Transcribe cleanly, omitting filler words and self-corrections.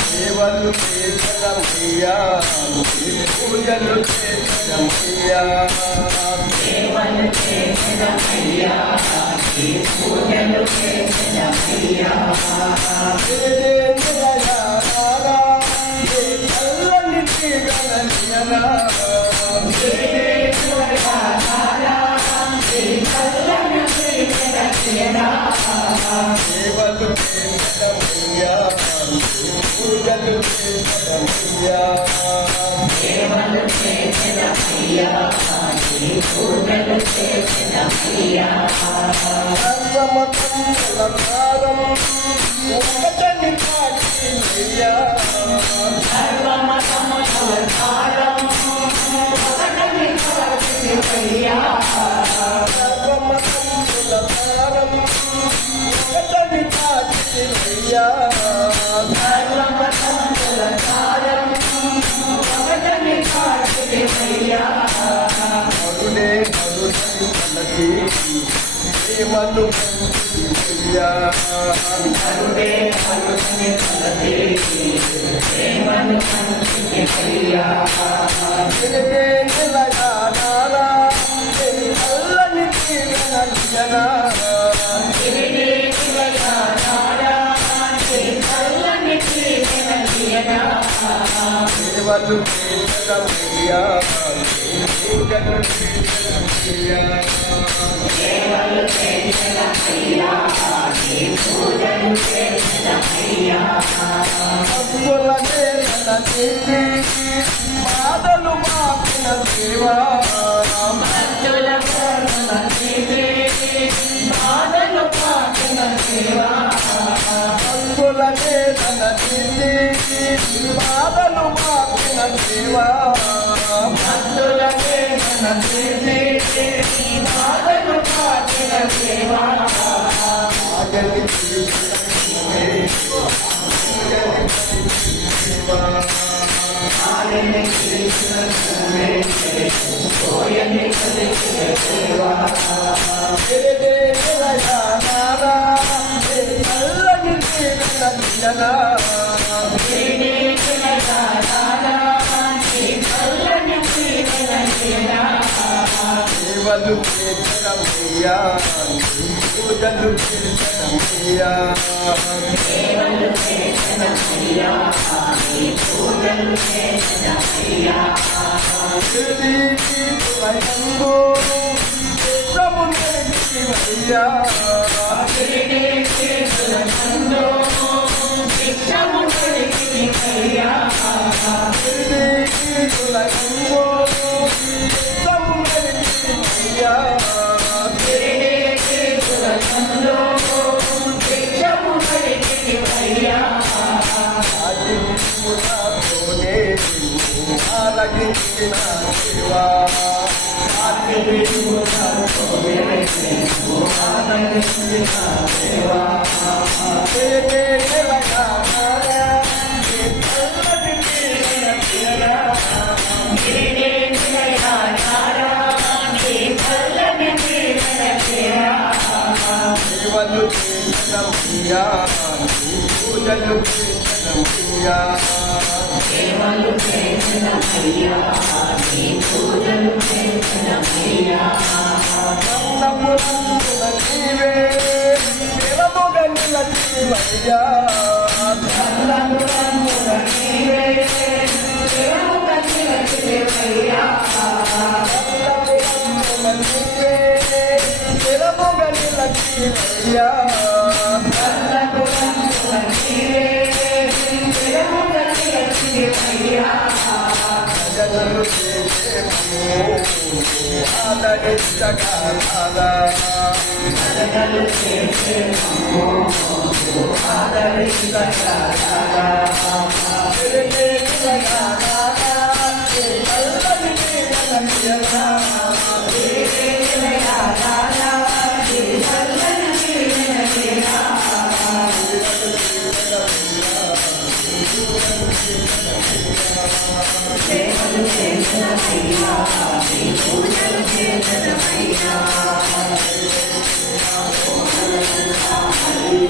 సేవలు చేసనమయ్యా పూజలు చేసనమయ్యా పూజలు చేసనమయ్యా చల్లని తీగలనియనా సేవలు చేసనమయ్యా పూజలు చేసనమయ్యా సర్వమతంగళ భారం ఒకటని పాటియ్యా సర్వమతంగళ భారం ఒకటని పాటియ్యా మరుడే మరుడని మనకి ప్రేమను పంచియ్యా నెలగా నానా చల్లని తీగలనియనా సేవలు చేసనమయ్యా పూజలు చేసనమయ్యా భక్తుల నేల నిండి బాధలు మాపిన దేవా భక్తుల నేల నిండి బాధలు మాపిన దేవా ఆగలి చల్లని తీగలనియనా సేవలు చేసనమయ్యా పూజలు చేసనమయ్యా శ్రీకీర్తనయందు భిక్షమునయ్యా శ్రీకీర్తనయందు ఆలగించిన శివా సేవలు చేసనమయ్యా పూజలు చేసనమయ్యా కన్నమునందున నీవే నిలముగ నిలచివయ్యా కన్నమునందున నీవే నిలముగ నిలచివయ్యా భజనలు చేసేము ఆదరించగలరా Hallelujah.